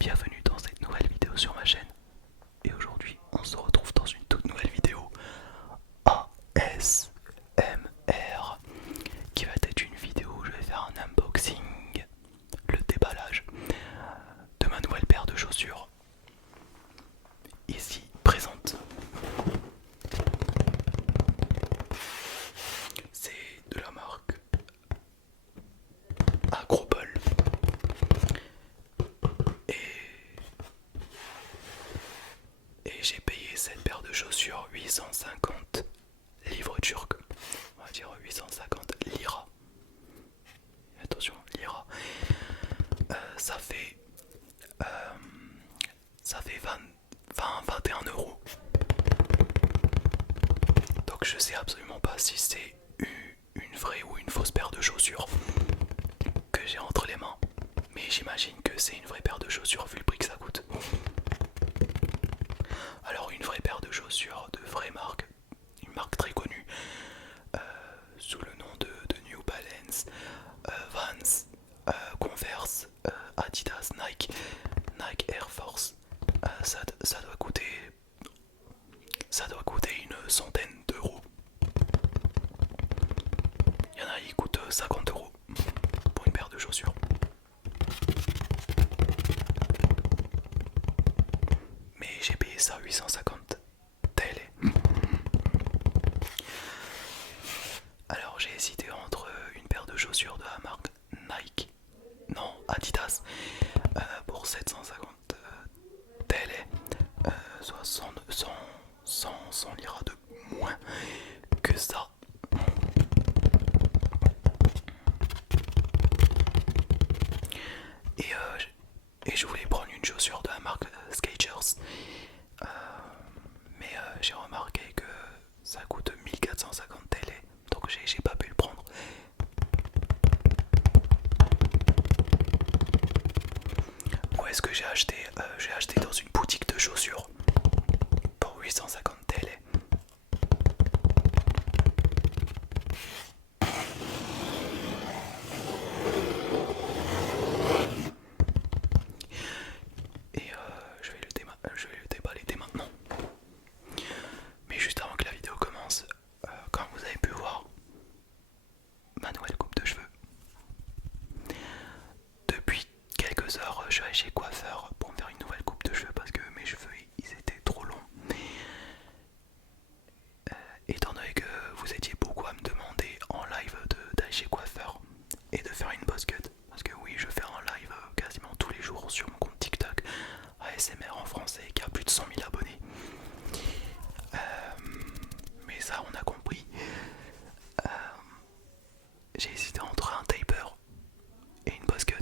bienvenue dans cette nouvelle vidéo sur ma chaîne. Et aujourd'hui, on se retrouve dans une toute nouvelle vidéo ASMR qui va être une vidéo où je vais faire un unboxing, le déballage de ma nouvelle paire de chaussures. Ici présente. C'est de la marque Agropol. Et j'ai payé cette paire de chaussures 850 livres turcs. On va dire 850 lira. Attention, lira. Ça fait euh, ça fait 21 euros. Donc je sais absolument pas si c'est une vraie ou une fausse paire de chaussures que j'ai entre les mains. Mais j'imagine que c'est une vraie paire de chaussures vu le prix que ça coûte. Alors une vraie paire de chaussures de vraie marque, une marque très connue, sous le nom de New Balance, Vans, Converse, Adidas, Nike Air Force, ça doit coûter une centaine d'euros. Il y en a qui coûtent 50 euros pour une paire de chaussures. Mais j'ai payé ça 850 TL. Alors j'ai hésité entre une paire de chaussures de la marque Nike, non Adidas, pour 750 TL, soit 100 lira de moins que ça. Et je voulais prendre une chaussure de la marque Skechers, mais j'ai remarqué que ça coûte 1450 TL, donc j'ai pas pu le prendre. Où est-ce que j'ai acheté? J'ai acheté dans une boutique de chaussures pour 850 TL. Et je vais le déballer dès maintenant. Mais juste avant que la vidéo commence, comme vous avez pu voir, ma nouvelle coupe de cheveux. Depuis quelques heures, je vais chez coiffeur pour me faire une nouvelle coupe de cheveux parce que mes cheveux ils étaient trop longs. Étant donné que vous étiez beaucoup à me demander en live d'aller chez coiffeur et de faire une buzz cut, parce que oui, je fais un live quasiment tous les jours sur mon compte TikTok ASMR en français qui a plus de 100 000 abonnés. Mais ça, on a compris. J'ai hésité entre un taper et une buzz cut,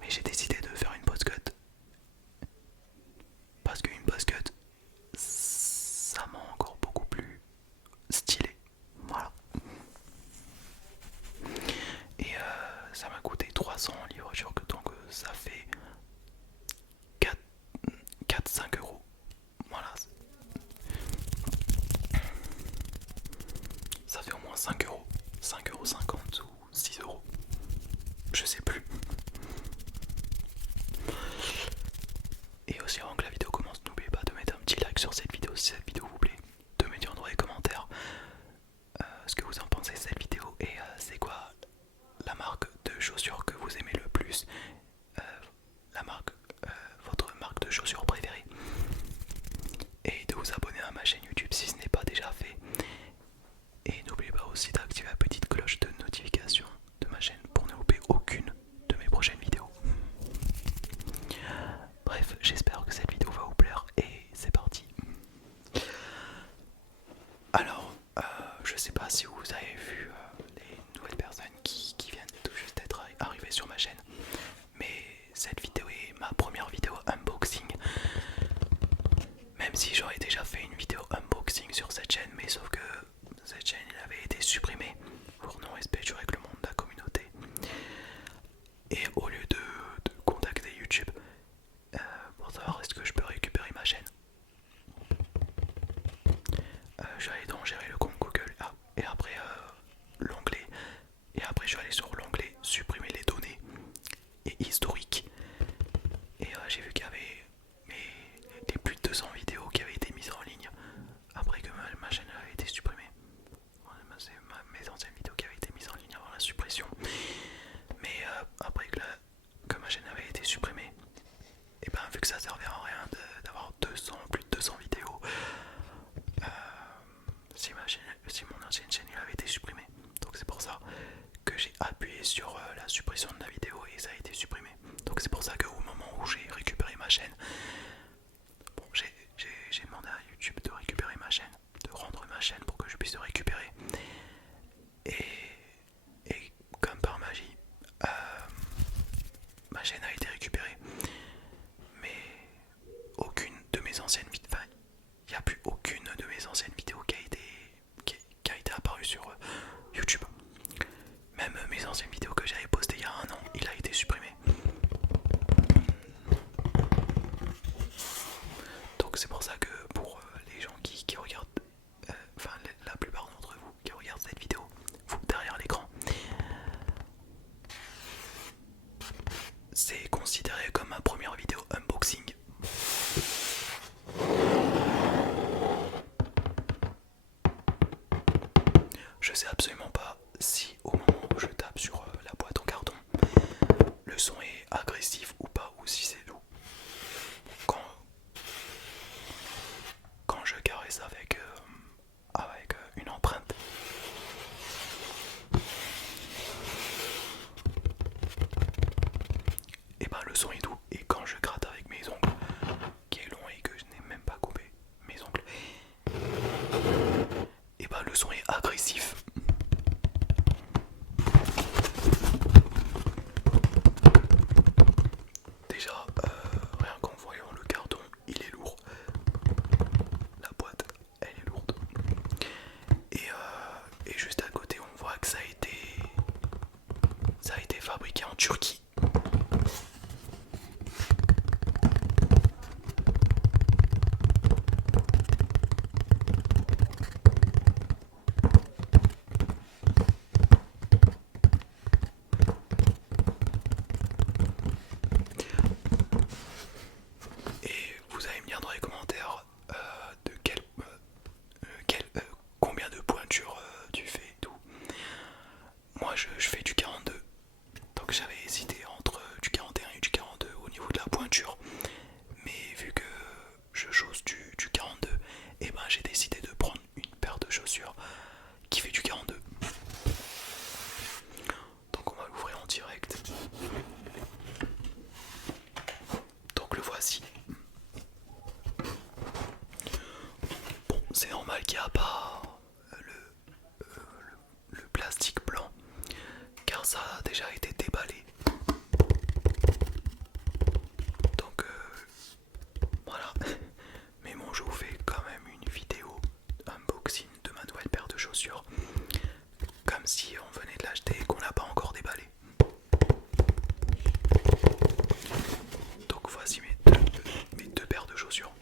mais j'ai décidé de faire une buzz cut parce qu'une buzz cut, ça m'a encore beaucoup plus stylé. Voilà. Et ça m'a coûté 300 livres turcs, donc ça fait 4-5 euros. Voilà. Ça fait au moins 5 euros. 5,50 € ou 6 euros. Je sais plus. Et aussi avant que la vidéo commence, n'oubliez pas de mettre un petit like sur cette vidéo si cette vidéo vous plaît. De me dire dans les commentaires ce que vous en pensez de cette vidéo et c'est quoi la marque de chaussures que vous aimez le plus, la marque, votre marque de chaussures préférée, et de vous abonner à ma chaîne YouTube si ce n'est pas déjà fait. Et n'oubliez pas aussi d'activer la petite cloche de notification de ma chaîne pour ne louper aucune de mes prochaines vidéos. Bref, j'espère que cette vidéo va vous plaire et c'est parti. Alors, je sais pas si vous avez vu les nouvelles personnes qui viennent tout juste d'être arrivées sur ma chaîne, mais cette vidéo est ma première vidéo unboxing. Même si j'aurais déjà fait une vidéo unboxing sur cette chaîne, mais sauf que cette chaîne elle avait été supprimée pour non-respect du règlement de la communauté. Et au lieu de contacter YouTube pour savoir est-ce que je vu que ça servait à rien d'avoir 200, plus de 200 vidéos, euh, si mon ancienne chaîne il avait été supprimée. Donc c'est pour ça que j'ai appuyé sur la suppression de la vidéo et ça a été supprimé. Donc c'est pour ça qu'au moment où j'ai récupéré ma chaîne, bon, j'ai demandé à YouTube de récupérer ma chaîne, de rendre ma chaîne pour que je puisse le récupérer. Et comme par magie, ma chaîne a été récupérée. Mais aucune de mes anciennes vidéos, enfin, il n'y a plus aucune de mes anciennes vidéos qui a été apparue sur YouTube. Même mes anciennes vidéos que j'avais postées il y a un an, il a été supprimé. Donc c'est pour ça que pour les gens qui regardent, enfin la plupart d'entre vous qui regardent cette vidéo, vous derrière l'écran, c'est considéré comme ma première vidéo unboxing. Je sais absolument pas si au moment où je tape sur la boîte en carton, le son est agressif ou pas, ou si c'est doux. Quand je caresse avec une empreinte. Et ben le son est doux. Et quand je gratte avec mes ongles, qui est long et que je n'ai même pas coupé mes ongles, et ben le son est agressif. Déjà, rien qu'en voyant le carton, il est lourd. La boîte, elle est lourde. Et juste à côté, on voit que ça a été fabriqué en Turquie. Et vous allez me dire dans les commentaires de combien de pointures tu fais et tout. Moi je fais du 42. Donc j'avais hésité entre du 41 et du 42 au niveau de la pointure. Mais vu que je chausse du 42, et ben j'ai décidé de prendre une paire de chaussures qui fait du 42. Donc on va l'ouvrir en direct. Donc le voici. Bon, c'est normal qu'il n'y a pas le plastique blanc, car ça a déjà été déballé. Donc voilà. Mais bon, je vous fais quand même une vidéo unboxing de ma nouvelle paire de chaussures, comme si on venait de l'acheter et qu'on l'a pas encore déballé. Donc voici mes deux paires de chaussures.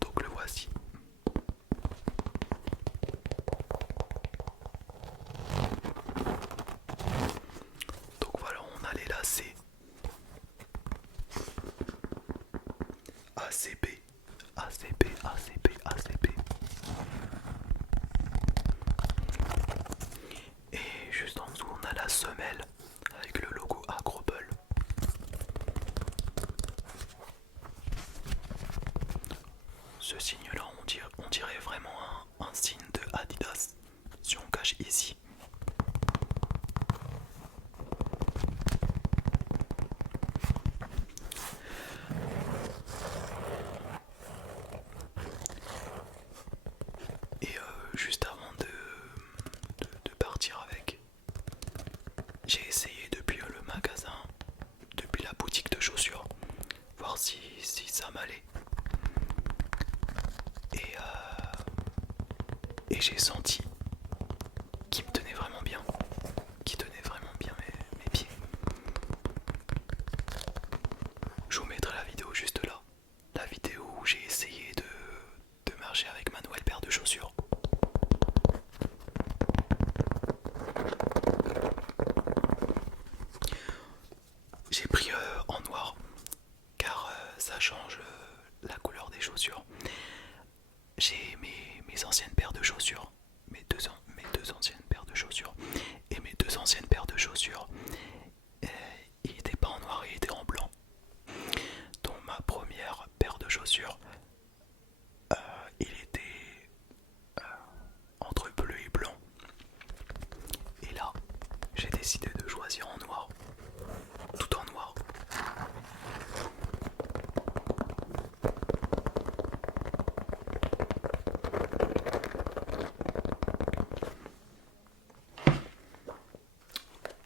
Donc le voici. Donc voilà, on a les lacets ACP, ACP, ACP, ACP. Et juste en dessous, on a la semelle avec le logo Agroball. Ce signe-là, on dirait vraiment un signe de Adidas si on cache ici. Et juste avant de partir avec, j'ai essayé depuis le magasin, depuis la boutique de chaussures, voir si ça m'allait. Et j'ai senti qu'il me tenait vraiment bien, qu'il tenait vraiment bien mes pieds. Je vous mettrai la vidéo juste là, la vidéo où j'ai essayé de marcher avec ma nouvelle paire de chaussures. J'ai pris en noir car ça change la couleur des chaussures. J'ai mes anciennes paires de chaussures, mes de chaussures. Et il était pas en noir, il était en blanc. Donc ma première paire de chaussures, il était entre bleu et blanc. Et là, j'ai décidé de choisir en noir, tout en noir.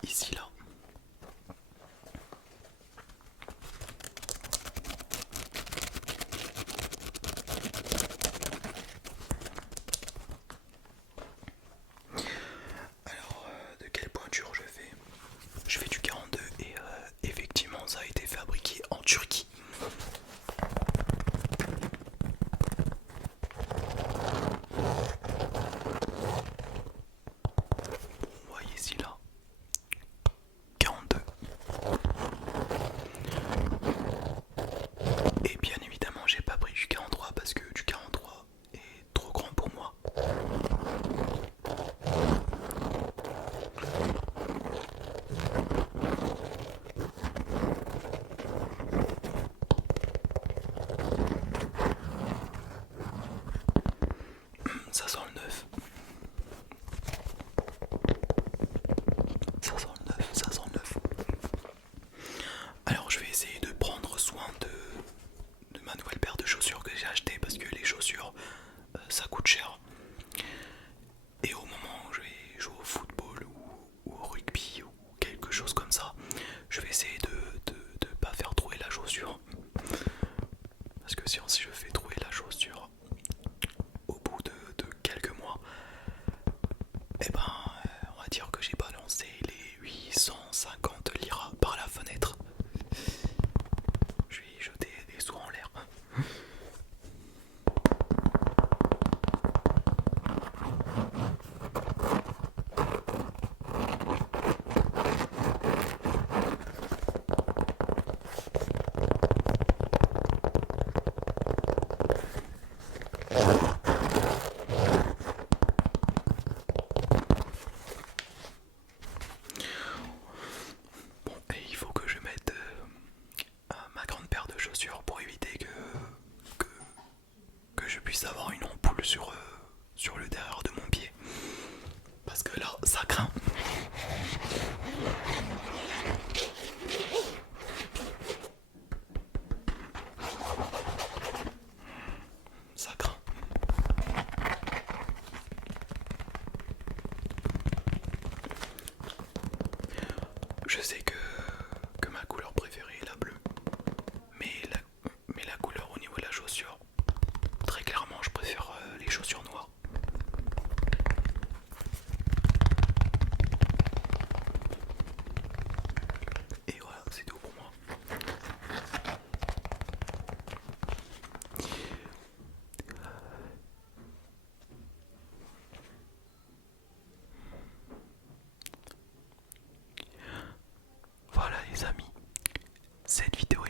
Ici là. Alors, de quelle pointure je fais? Je fais du 42 et effectivement ça a été fabriqué en Turquie. Vous voyez ici là, 42. Et bien évidemment j'ai pas pris du 43 parce que du 43 est trop grand pour moi. 509. 509, 509. Alors je vais essayer de prendre soin de ma nouvelle paire de chaussures que j'ai acheté parce que les chaussures ça coûte cher. Et au moment où je vais jouer au football ou au rugby ou quelque chose comme ça, je vais essayer de pas faire trouer la chaussure. Parce que si je fais trouer la chaussure au bout de quelques mois, eh ben on va dire que j'ai balancé les 850 liras par la fenêtre. Je vais jeter des sous en l'air. Bon, et il faut que je mette ma grande paire de chaussures pour éviter que je puisse avoir une ampoule sur le derrière de mon pied. Parce que là, ça craint. Ça craint. Je sais que ma couleur préférée est la bleue. Mais la couleur au niveau de la chaussure, très clairement, je préfère les chaussures noires. Et voilà, c'est tout pour moi. Voilà les amis, cette vidéo